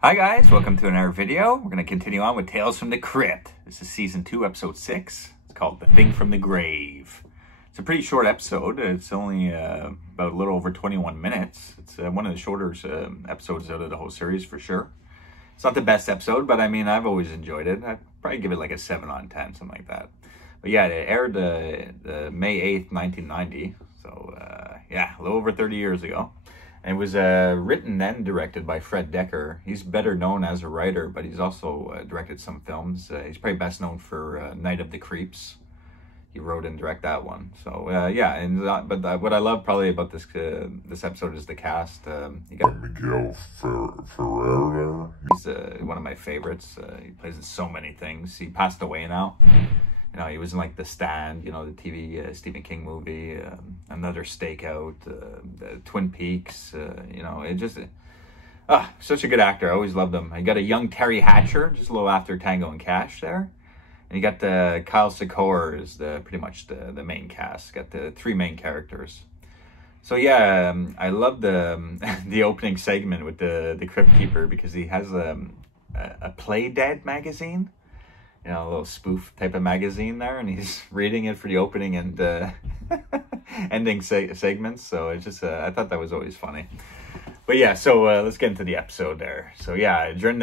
Hi guys, welcome to another video. We're going to continue on with Tales from the Crypt. This is season 2, episode 6. It's called The Thing from the Grave. It's a pretty short episode. It's only about a little over 21 minutes. It's one of the shorter episodes out of the whole series for sure. It's not the best episode, but I mean, I've always enjoyed it. I'd probably give it like a 7 on 10, something like that. But yeah, it aired May 8th, 1990. So yeah, a little over 30 years ago. And it was written and directed by Fred Decker. He's better known as a writer, but he's also directed some films. He's probably best known for Night of the Creeps. He wrote and directed that one. So yeah, and what I love probably about this episode is the cast. You got Miguel Ferrer. He's one of my favorites. He plays in so many things. He passed away now. You know, he was in like The Stand, you know, the TV Stephen King movie, Another Stakeout, Twin Peaks, you know, it just, such a good actor. I always loved him. I got a young Terry Hatcher, just a little after Tango and Cash there. And you got Kyle Secor is pretty much the main cast. Got the 3 main characters. So yeah, I love the opening segment with the Crypt Keeper because he has a Play Dead magazine. You know, a little spoof type of magazine there, and he's reading it for the opening and ending segments. So it's just, I thought that was always funny. But yeah, so let's get into the episode there. So yeah, during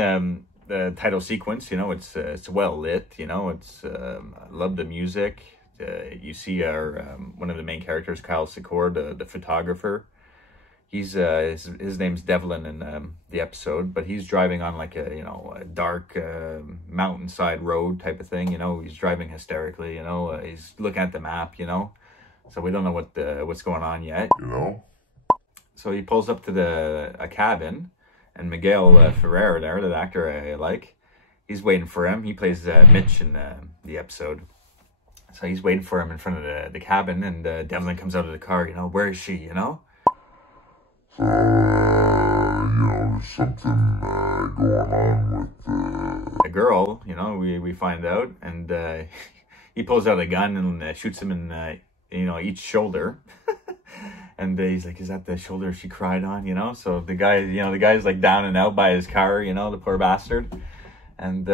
the title sequence, you know, it's well lit. You know, I love the music. You see our one of the main characters, Kyle Secor, the photographer. He's his name's Devlin in the episode, but he's driving on like a dark mountainside road type of thing. You know, he's driving hysterically. You know, he's looking at the map. You know, so we don't know what's going on yet. You know. So he pulls up to a cabin, and Miguel Ferrer there, the actor I like, he's waiting for him. He plays Mitch in the episode. So he's waiting for him in front of the cabin, and Devlin comes out of the car. You know, where is she? You know. You know, there's something going on with a girl, you know, we find out, and he pulls out a gun and shoots him in, you know, each shoulder. And he's like, is that the shoulder she cried on, you know? So the guy's like down and out by his car, you know, the poor bastard. And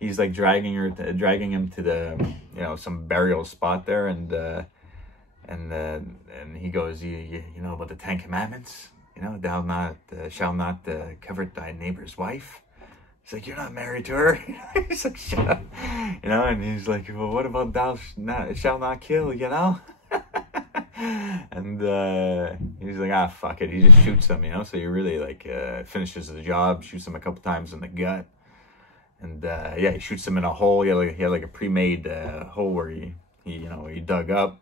he's like dragging him to the, you know, some burial spot there, and he goes, you know about the 10 Commandments? You know, thou shall not covet thy neighbor's wife. He's like, you're not married to her. He's like, shut up. You know, and he's like, well, what about thou shall not kill, you know? And he's like, fuck it. He just shoots him, you know? So he really, like, finishes the job, shoots him a couple times in the gut. And, yeah, he shoots him in a hole. He had like a pre-made hole where he dug up.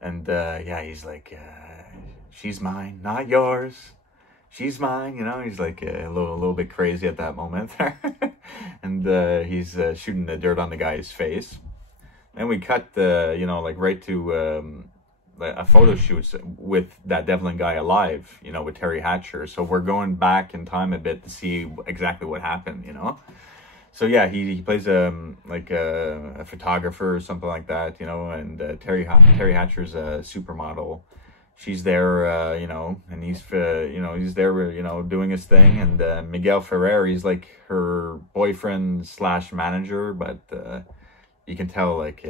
And, yeah, he's like, she's mine, not yours. She's mine, you know. He's like a little bit crazy at that moment there. And he's shooting the dirt on the guy's face. Then we cut, you know, like right to a photo shoot with that Devlin guy alive, you know, with Terry Hatcher. So we're going back in time a bit to see exactly what happened, you know. So yeah, he plays like a photographer or something like that, you know, and Terry Hatcher's a supermodel. She's there, you know, and he's there, you know, doing his thing. And Miguel Ferrer, he's like her boyfriend / manager, but you can tell like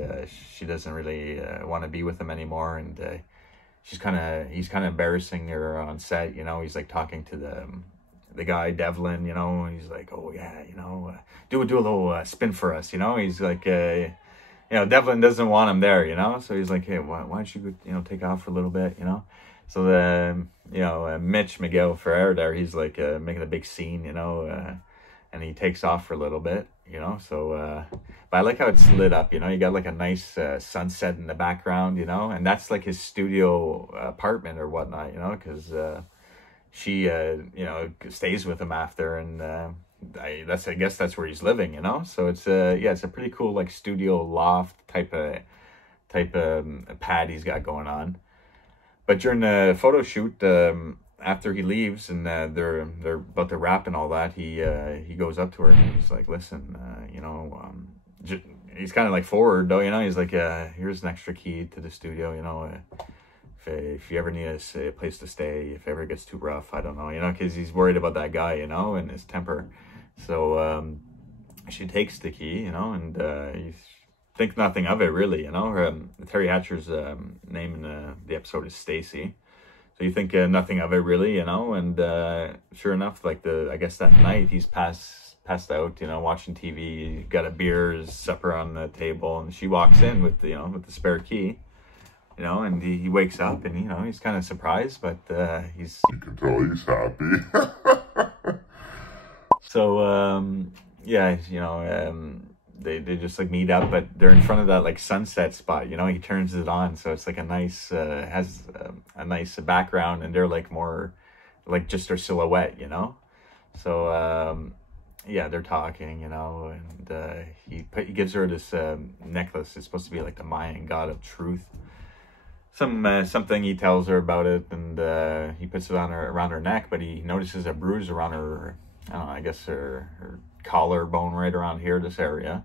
she doesn't really want to be with him anymore, and he's kind of embarrassing her on set, you know. He's like talking to the guy Devlin, you know, he's like, oh yeah, you know, do a little spin for us, you know. He's like, you know, Devlin doesn't want him there, you know, so he's like, hey, why don't you, you know, take off for a little bit, you know. So you know, Miguel Ferrer there, he's like making a big scene, you know, and he takes off for a little bit, you know. So but I like how it's lit up, you know. You got like a nice sunset in the background, you know, and that's like his studio apartment or whatnot, you know, because she, you know, stays with him after, and I guess that's where he's living, you know. So it's yeah, it's a pretty cool like studio loft type of pad he's got going on. But during the photo shoot, after he leaves and they're about to wrap and all that, he goes up to her and he's like, listen, you know, he's kind of like forward though, you know. He's like, here's an extra key to the studio, you know. if you ever need a place to stay, if it ever gets too rough, I don't know, you know, because he's worried about that guy, you know, and his temper. So she takes the key, you know, and he thinks nothing of it, really, you know. Terry Hatcher's name in the episode is Stacy. So you think nothing of it, really, you know. And sure enough, like I guess that night he's passed out, you know, watching TV, got a beer, his supper on the table, and she walks in with the, you know, with the spare key, you know, and he wakes up, and, you know, he's kind of surprised, but he's... You can tell he's happy. So, yeah, you know, they just, like, meet up, but they're in front of that, like, sunset spot, you know. He turns it on, so it's, like, a nice, has a nice background, and they're, like, more, like, just their silhouette, you know. So, yeah, they're talking, you know, and he gives her this necklace. It's supposed to be, like, the Mayan god of truth. Something he tells her about it, and he puts it on around her neck, but he notices a bruise around her, I don't know, I guess her collarbone right around here, this area.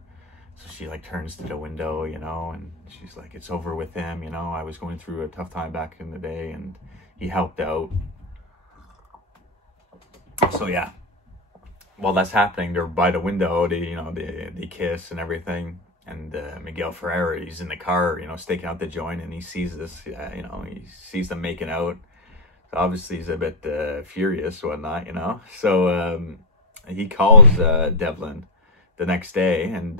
So she, like, turns to the window, you know, and she's like, it's over with him, you know. I was going through a tough time back in the day, and he helped out. So, yeah. While that's happening, they're by the window, they kiss and everything. And Miguel Ferrer, he's in the car, you know, staking out the joint, and he sees this, you know, he sees them making out. So obviously he's a bit furious, whatnot, you know. So he calls Devlin the next day, and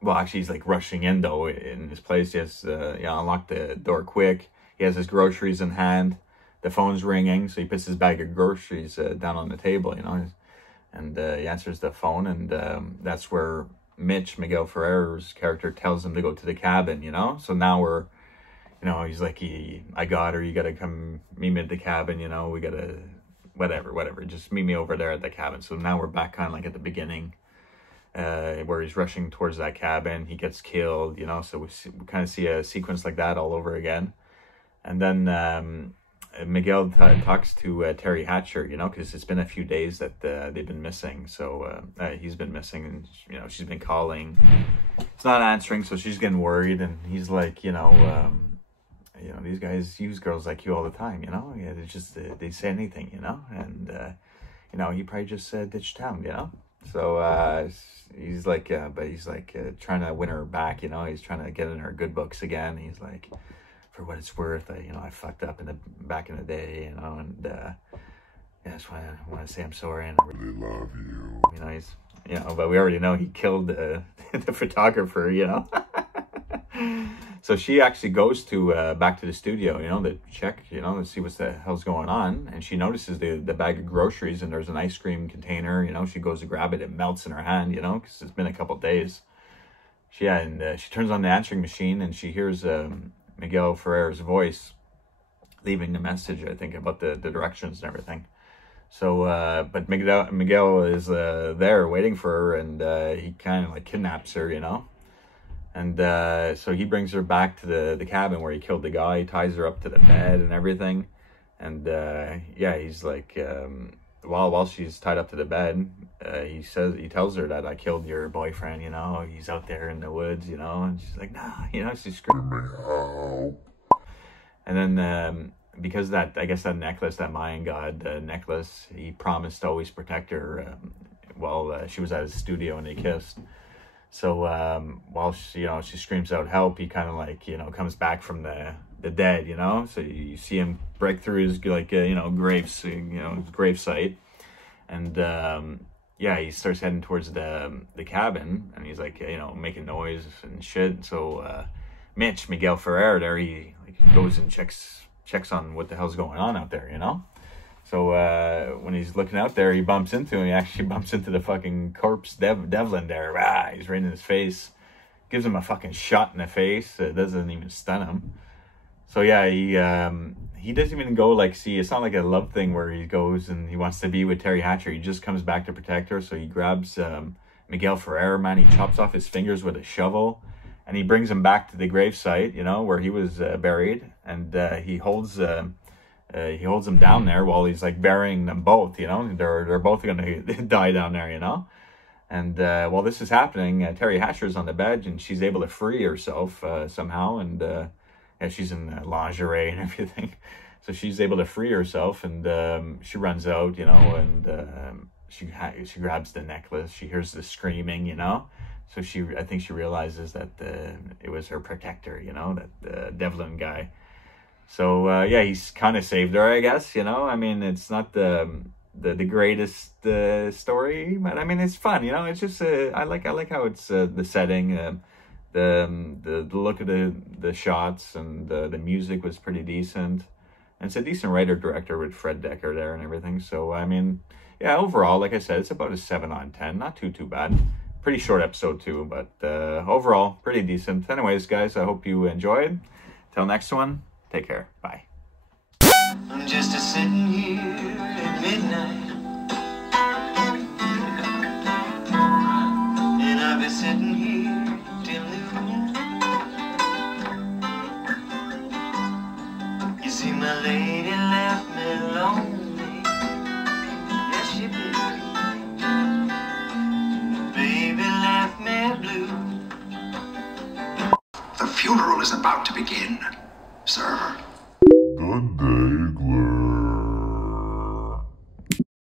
well, actually he's like rushing in though in his place. He has unlock the door quick. He has his groceries in hand. The phone's ringing, so he puts his bag of groceries down on the table, you know, and he answers the phone, and that's where Mitch, Miguel Ferrer's character, tells him to go to the cabin, you know. So now we're, you know, he's like, I got her, you gotta come meet me at the cabin, you know, we gotta, whatever, just meet me over there at the cabin. So now we're back kind of like at the beginning, where he's rushing towards that cabin, he gets killed, you know. So we kind of see a sequence like that all over again. And then Miguel talks to Terry Hatcher, you know, because it's been a few days that they've been missing. So he's been missing, and, you know, she's been calling. It's not answering, so she's getting worried. And he's like, you know, these guys use girls like you all the time, you know. Yeah, they say anything, you know. And you know, he probably just ditched town, you know. So he's like, but he's like trying to win her back, you know. He's trying to get in her good books again. He's like, for what it's worth, I fucked up back in the day, you know, and yeah, that's why I want to say I'm sorry, and I really love you. You know, he's, you know, but we already know he killed the photographer, you know. So she actually goes to back to the studio, you know, to check, you know, to see what the hell's going on, and she notices the bag of groceries, and there's an ice cream container, you know. She goes to grab it, it melts in her hand, you know, because it's been a couple days. She turns on the answering machine, and she hears Miguel Ferrer's voice leaving the message, I think, about the directions and everything. So, but Miguel is there waiting for her, and he kind of like kidnaps her, you know. And so he brings her back to the cabin where he killed the guy, ties her up to the bed and everything. And yeah, he's like, while she's tied up to the bed, he tells her that I killed your boyfriend, you know, he's out there in the woods, you know. And she's like, nah, you know, she's screaming. And then because I guess that necklace, that Mayan god necklace, he promised to always protect her while she was at his studio and they kissed. So while she screams out help, he kind of like, you know, comes back from the dead, you know. So you see him break through his like his grave site, and yeah, he starts heading towards the cabin, and he's like, you know, making noise and shit. So Miguel Ferrer there, he like goes and checks on what the hell's going on out there, you know. So when he's looking out there, he actually bumps into the fucking corpse Devlin there. He's right in his face, gives him a fucking shot in the face. It doesn't even stun him. So yeah, he doesn't even go like, see, it's not like a love thing where he goes and he wants to be with Terry Hatcher. He just comes back to protect her. So he grabs Miguel Ferrer, man. He chops off his fingers with a shovel, and he brings him back to the gravesite, you know, where he was buried, and he holds him down there while he's like burying them both, you know. They're both gonna die down there, you know. And while this is happening, Terry Hatcher's on the bed, and she's able to free herself somehow, and Yeah, she's in lingerie and everything. So she's able to free herself, and she runs out, you know, and she grabs the necklace. She hears the screaming, you know. So I think she realizes that it was her protector, you know, that Devlin guy. So yeah, he's kind of saved her, I guess, you know. I mean, it's not the greatest story, but I mean, it's fun, you know. It's just I like how it's the setting, the look of the shots, and the music was pretty decent. And it's a decent writer-director with Fred Decker there and everything. So, I mean, yeah, overall, like I said, it's about a 7 on 10. Not too bad. Pretty short episode, too, but overall, pretty decent. Anyways, guys, I hope you enjoyed. Till next one, take care. Bye. I'm just sitting here at midnight, and I'll be sitting here till noon. You see, my lady left me lonely. Yes, she did. Baby left me blue. The funeral is about to begin, sir.